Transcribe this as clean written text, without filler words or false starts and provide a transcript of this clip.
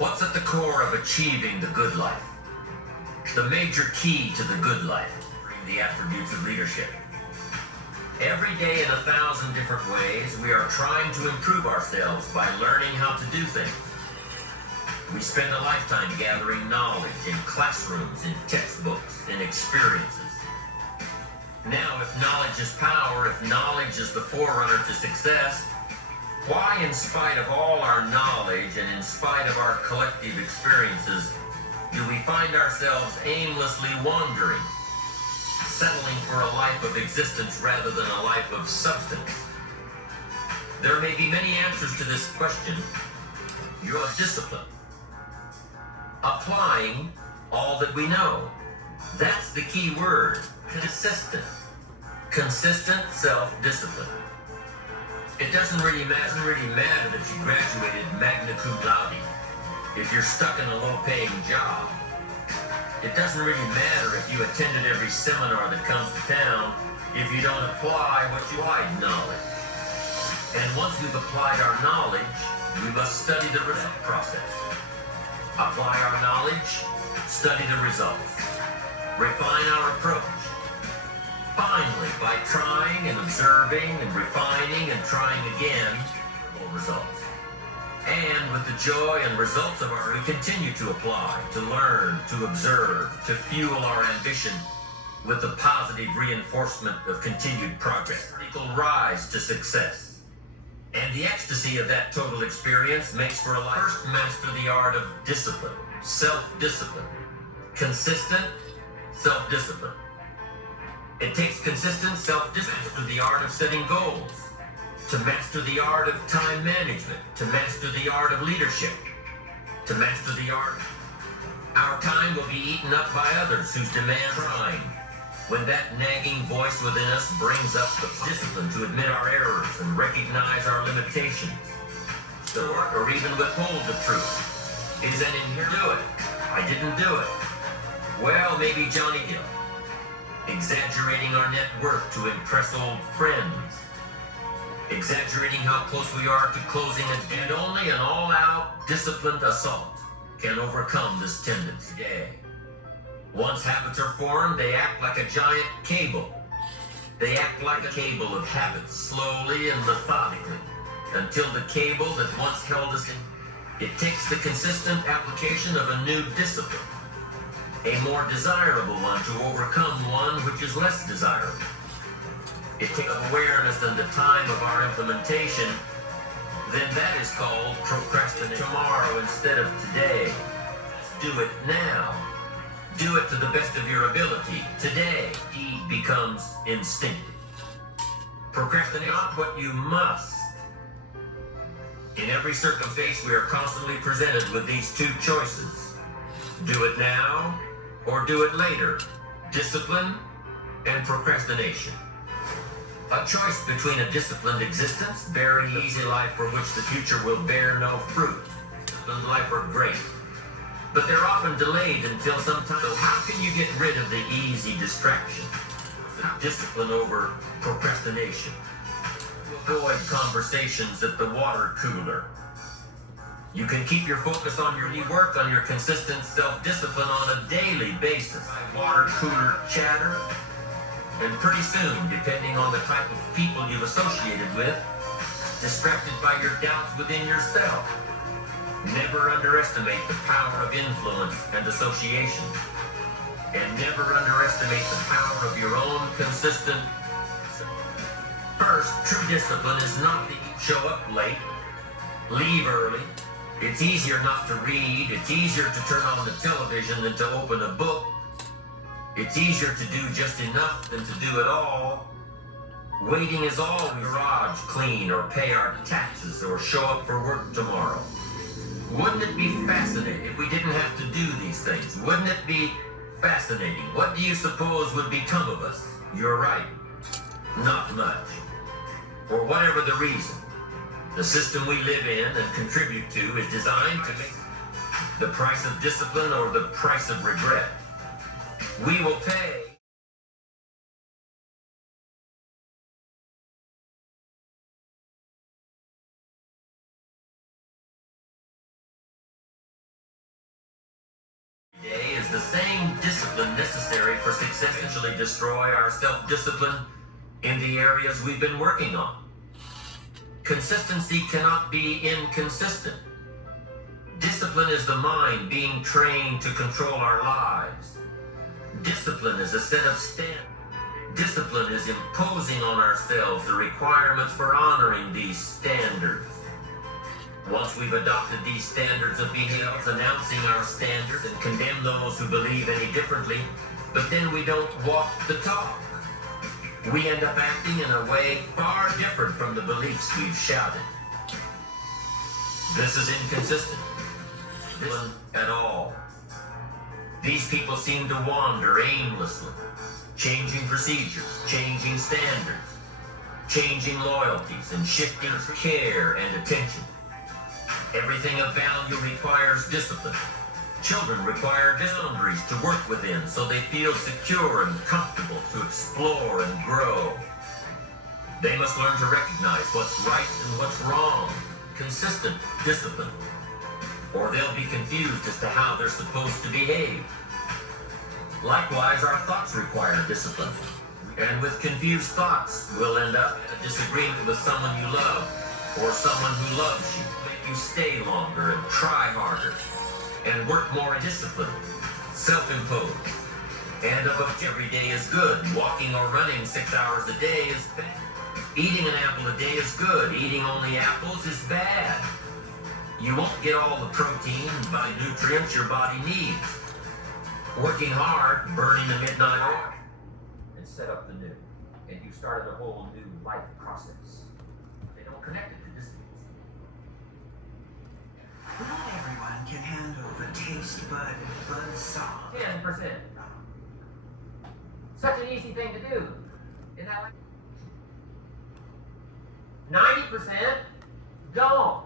What's at the core of achieving the good life? The major key to the good life, the attributes of leadership. Every day in 1,000 different ways, we are trying to improve ourselves by learning how to do things. We spend a lifetime gathering knowledge in classrooms, in textbooks, in experiences. Now, if knowledge is power, if knowledge is the forerunner to success, why, in spite of all our knowledge and in spite of our collective experiences, do we find ourselves aimlessly wandering, settling for a life of existence rather than a life of substance? There may be many answers to this question. Your discipline. Applying all that we know. That's the key word. Consistent. Consistent self-discipline. It doesn't really matter that you graduated magna cum laude if you're stuck in a low-paying job. It doesn't really matter if you attended every seminar that comes to town if you don't apply what you applied knowledge. And once we've applied our knowledge, we must study the result process. Apply our knowledge, study the results. Refine our approach. Finally, by trying and observing and refining and trying again, results. And with the joy and results of we continue to apply, to learn, to observe, to fuel our ambition with the positive reinforcement of continued progress. Equal rise to success. And the ecstasy of that total experience makes for a life. First, master the art of discipline, self-discipline. Consistent self-discipline. It takes consistent self-discipline to the art of setting goals, to master the art of time management, to master the art of leadership, to master the art. Our time will be eaten up by others whose demand trying. When that nagging voice within us brings up the discipline to admit our errors and recognize our limitations, or even withhold the truth, is an inherent do it. I didn't do it. Well, maybe Johnny did. Exaggerating our net worth to impress old friends. Exaggerating how close we are to closing a deal. Only an all-out, disciplined assault can overcome this tendency today. Once habits are formed, they act like a giant cable. They act like a cable of habits, slowly and methodically, until the cable that once held us in. It takes the consistent application of a new discipline, a more desirable one, to overcome one which is less desirable. It takes awareness and the time of our implementation, then that is called procrastination. Tomorrow instead of today. Do it now. Do it to the best of your ability. Today, it becomes instinctive. Procrastinate not what you must. In every circumstance, we are constantly presented with these two choices. Do it now, or do it later. Discipline and procrastination. A choice between a disciplined existence, bearing easy life for which the future will bear no fruit. Disciplined life are great, but they're often delayed until some time. So how can you get rid of the easy distraction? Discipline over procrastination. Avoid conversations at the water cooler. You can keep your focus on your work, on your consistent self-discipline on a daily basis. Water cooler chatter. And pretty soon, depending on the type of people you've associated with, distracted by your doubts within yourself. Never underestimate the power of influence and association. And never underestimate the power of your own consistent. First, true discipline is not to show up late, leave early. It's easier not to read. It's easier to turn on the television than to open a book. It's easier to do just enough than to do it all. Waiting is always garage clean, or pay our taxes, or show up for work tomorrow. Wouldn't it be fascinating if we didn't have to do these things? Wouldn't it be fascinating? What do you suppose would become of us? You're right. Not much. For whatever the reason, the system we live in and contribute to is designed to make the price of discipline or the price of regret. We will pay. the same discipline necessary for success eventually destroy our self-discipline in the areas we've been working on. Consistency cannot be inconsistent. Discipline is the mind being trained to control our lives. Discipline is a set of standards. Discipline is imposing on ourselves the requirements for honoring these standards. Once we've adopted these standards of behavior, announcing our standards and condemn those who believe any differently, but then we don't walk the talk. We end up acting in a way far different from the beliefs we've shouted. This is inconsistent. Discipline at all. These people seem to wander aimlessly, changing procedures, changing standards, changing loyalties, and shifting care and attention. Everything of value requires discipline. Children require boundaries to work within so they feel secure and comfortable to explore and grow. They must learn to recognize what's right and what's wrong, consistent discipline, or they'll be confused as to how they're supposed to behave. Likewise, our thoughts require discipline. And with confused thoughts, we'll end up in a disagreement with someone you love, or someone who loves you. Make you stay longer and try harder, and work more in discipline, self-imposed. And above every day is good. Walking or running 6 hours a day is bad. Eating an apple a day is good. Eating only apples is bad. You won't get all the protein and nutrients your body needs. Working hard, burning the midnight oil, and set up the new. And you started a whole new life process. They don't connect it to distance. Not everyone can handle the taste bud buzzsaw. 10%. Such an easy thing to do. Isn't that like 90% don't.